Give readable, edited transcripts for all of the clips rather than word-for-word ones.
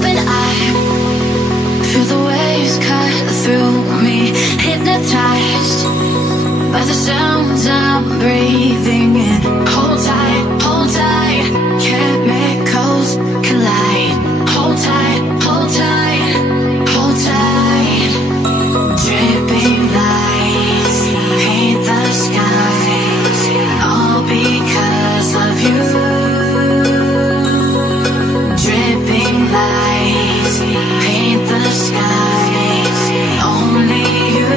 open eye, feel the waves cut through me, hypnotized by the sounds I'm breathing in. Hold tight, chemicals collide. Hold tight, hold tight, hold tight. Dripping lights paint the skies, all because of you. Dripping lights paint the skies, only you.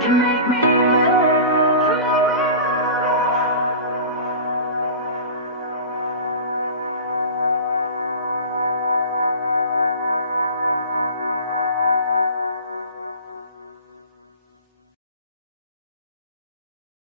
So you make me